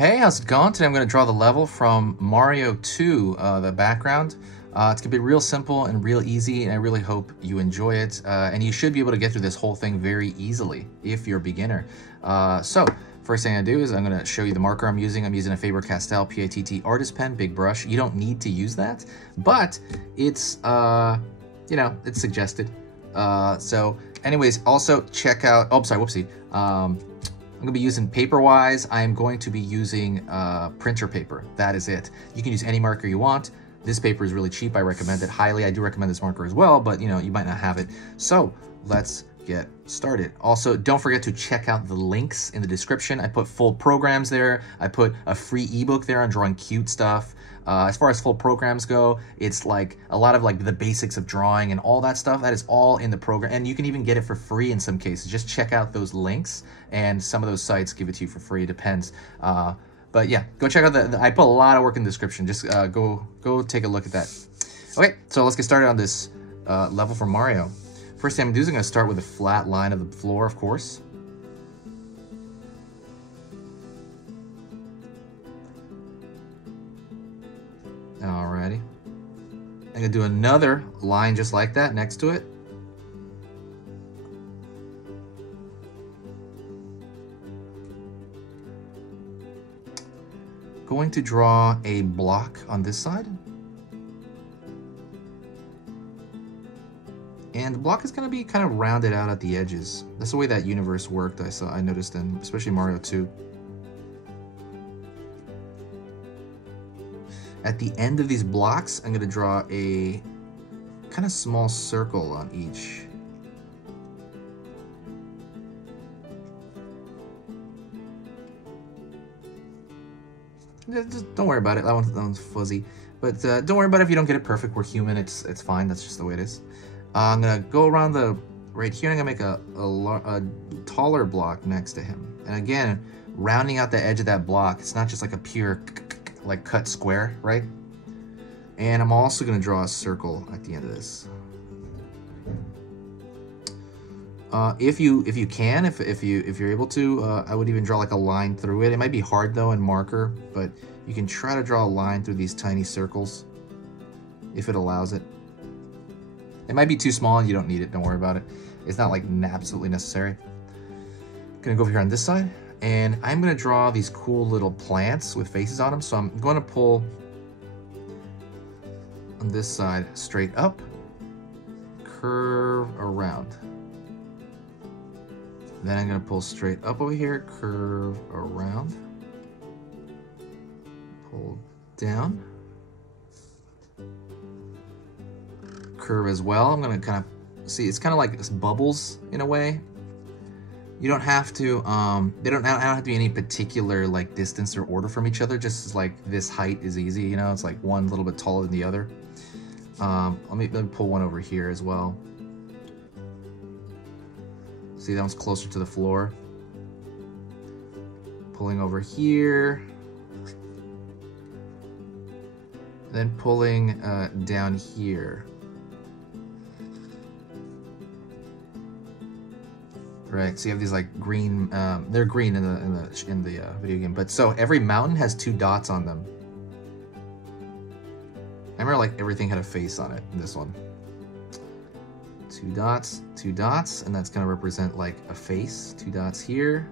Hey, how's it going? Today I'm going to draw the level from Mario 2, the background. It's going to be real simple and real easy, and I really hope you enjoy it. And you should be able to get through this whole thing very easily if you're a beginner. So, first thing I do is I'm going to show you the marker I'm using. I'm using a Faber-Castell PITT artist pen, big brush. You don't need to use that, but it's, you know, it's suggested. So anyways, also check out, oh, sorry, whoopsie. I'm gonna be using Paperwise. I am going to be using printer paper. That is it. You can use any marker you want. This paper is really cheap. I recommend it highly. I do recommend this marker as well, but you know, you might not have it. So let's get started. Also, don't forget to check out the links in the description. I put full programs there. I put a free ebook there on drawing cute stuff. As far as full programs go, it's like a lot of like the basics of drawing and all that stuff. That is all in the program, and you can even get it for free in some cases. Just check out those links, and some of those sites give it to you for free. It depends. But yeah, go check out I put a lot of work in the description. Just go take a look at that. Okay, so let's get started on this level for Mario. First thing I'm going to do is I'm going to start with a flat line of the floor, of course. Alrighty. I'm going to do another line just like that next to it. Going to draw a block on this side. And the block is going to be kind of rounded out at the edges. That's the way that universe worked, I noticed in especially Mario 2. At the end of these blocks, I'm going to draw a kind of small circle on each. Just don't worry about it. That one's fuzzy. But don't worry about it if you don't get it perfect. We're human. It's fine. That's just the way it is. I'm going to go around right here, and I'm going to make a taller block next to him. And again, rounding out the edge of that block. It's not just like a pure like cut square, right? And I'm also going to draw a circle at the end of this. If you're able to, I would even draw like a line through it. It might be hard though in marker, but you can try to draw a line through these tiny circles if it allows it. It might be too small and you don't need it. Don't worry about it. It's not like absolutely necessary. Gonna go over here on this side, and I'm gonna draw these cool little plants with faces on them. So I'm going to pull on this side straight up, curve around. Then I'm gonna pull straight up over here, curve around, pull down, curve as well. I'm gonna kind of see, it's kind of like bubbles in a way. You don't have to, they don't have to be any particular like distance or order from each other. Just like this height is easy, you know, it's like one a little bit taller than the other. Let me pull one over here as well. See, that one's closer to the floor. Pulling over here. Then pulling down here. Right, so you have these like green, they're green in the video game, but so every mountain has 2 dots on them. I remember like everything had a face on it in this one. 2 dots, and that's gonna represent like a face. 2 dots here.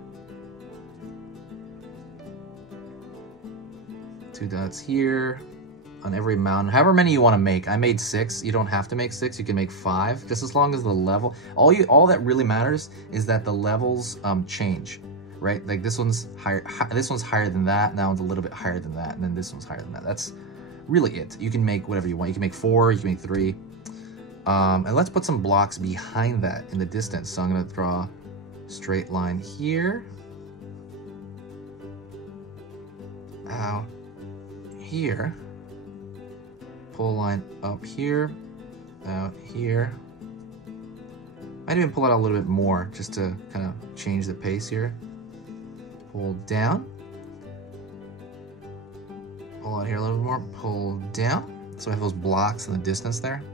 2 dots here. On every mountain, however many you want to make. I made 6. You don't have to make 6. You can make 5, just as long as the level. All that really matters is that the levels change, right? Like this one's higher. This one's higher than that. That one's a little bit higher than that, and then this one's higher than that. That's really it. You can make whatever you want. You can make 4. You can make 3. And let's put some blocks behind that in the distance. So I'm gonna draw a straight line here. Out here. Pull a line up here, out here. Might even pull it out a little bit more just to kind of change the pace here. Pull down. Pull out here a little bit more, pull down. So I have those blocks in the distance there.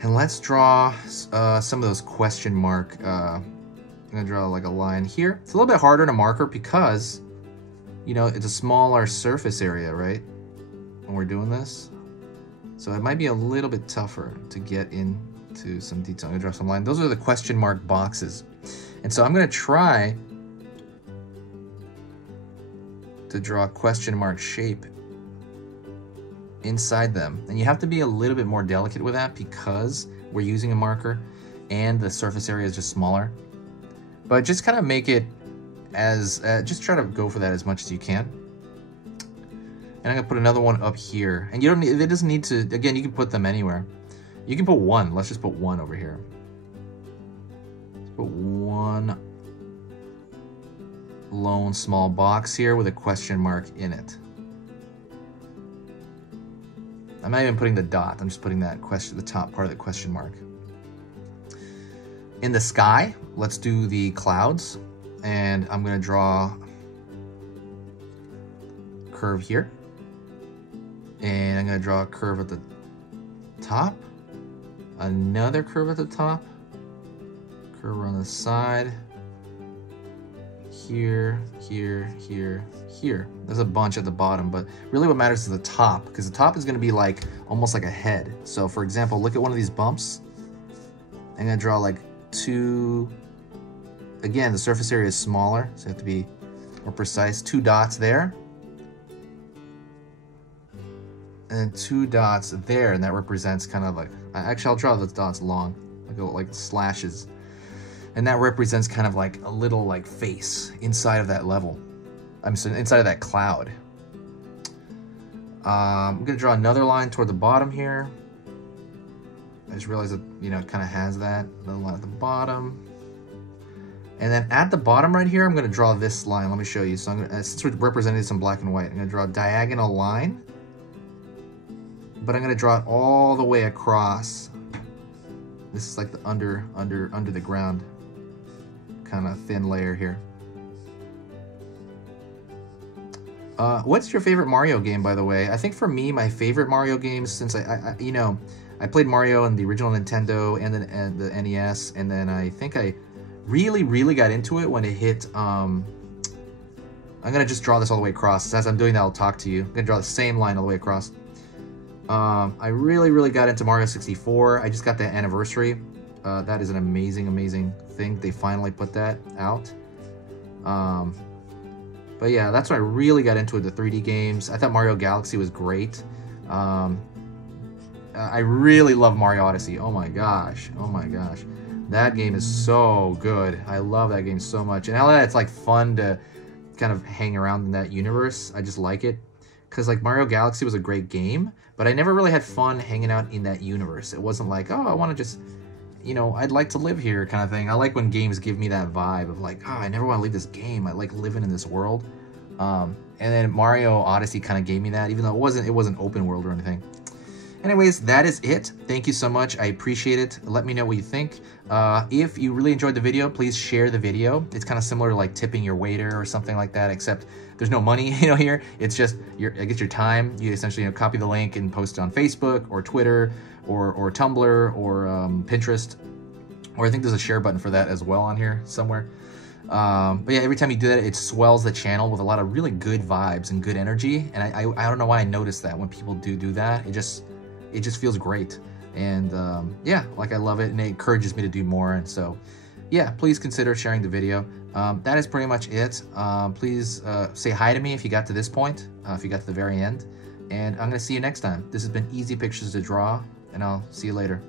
And let's draw some of those question mark I'm gonna draw like a line here. It's a little bit harder in a marker because, you know, it's a smaller surface area, right? When we're doing this. So it might be a little bit tougher to get into some detail. I'm gonna draw some line. Those are the question mark boxes. And so I'm gonna try to draw a question mark shape inside them. And you have to be a little bit more delicate with that because we're using a marker and the surface area is just smaller. But just kind of make it as, just try to go for that as much as you can. And I'm gonna put another one up here. And you don't need, it doesn't need to, again, you can put them anywhere. You can put one, let's just put one over here. Let's put one lone small box here with a question mark in it. I'm not even putting the dot, I'm just putting that question, the top part of the question mark. In the sky, let's do the clouds. And I'm gonna draw a curve here. And I'm gonna draw a curve at the top. Another curve at the top. Curve on the side. Here, here, here, here. There's a bunch at the bottom, but really what matters is the top, because the top is gonna be like, almost like a head. So for example, look at one of these bumps. I'm gonna draw like two, again, the surface area is smaller, so you have to be more precise. 2 dots there. And then 2 dots there, and that represents kind of like, actually I'll draw those dots long, like slashes. And that represents kind of like a little like face inside of that level. I'm sorry, inside of that cloud. I'm gonna draw another line toward the bottom here. I just realized that, you know, it kind of has that, another line at the bottom. And then at the bottom right here, I'm gonna draw this line. Let me show you. So I'm gonna, since we represented some black and white, I'm gonna draw a diagonal line, but I'm gonna draw it all the way across. This is like the under the ground kind of thin layer here. What's your favorite Mario game, by the way? I think for me, my favorite Mario games, since you know, I played Mario on the original Nintendo and the NES, and then I think I really got into it when it hit, I'm gonna just draw this all the way across. As I'm doing that, I'll talk to you. I'm gonna draw the same line all the way across. I really got into Mario 64. I just got the anniversary. That is an amazing thing. They finally put that out. But yeah, that's when I really got into it, the 3D games. I thought Mario Galaxy was great. I really love Mario Odyssey. Oh my gosh. That game is so good. I love that game so much. And I like that it's like fun to kind of hang around in that universe. I just like it. Because like Mario Galaxy was a great game, but I never really had fun hanging out in that universe. It wasn't like, oh, I want to just, you know, I'd like to live here kind of thing. I like when games give me that vibe of like, oh, I never want to leave this game. I like living in this world. And then Mario Odyssey kind of gave me that, even though it wasn't open world or anything. Anyways, that is it. Thank you so much. I appreciate it. Let me know what you think. If you really enjoyed the video, please share the video. It's kind of similar to like tipping your waiter or something like that, except there's no money, you know, here. It's just I guess your time. You essentially, you know, copy the link and post it on Facebook or Twitter or Tumblr or Pinterest. Or I think there's a share button for that as well on here somewhere. But yeah, every time you do that, it swells the channel with a lot of really good vibes and good energy. And I don't know why I noticed that when people do that. It just feels great. And yeah, like I love it, and it encourages me to do more. And so yeah, please consider sharing the video. That is pretty much it. Please say hi to me if you got to this point, if you got to the very end. And I'm gonna see you next time. This has been Easy Pictures to Draw, and I'll see you later.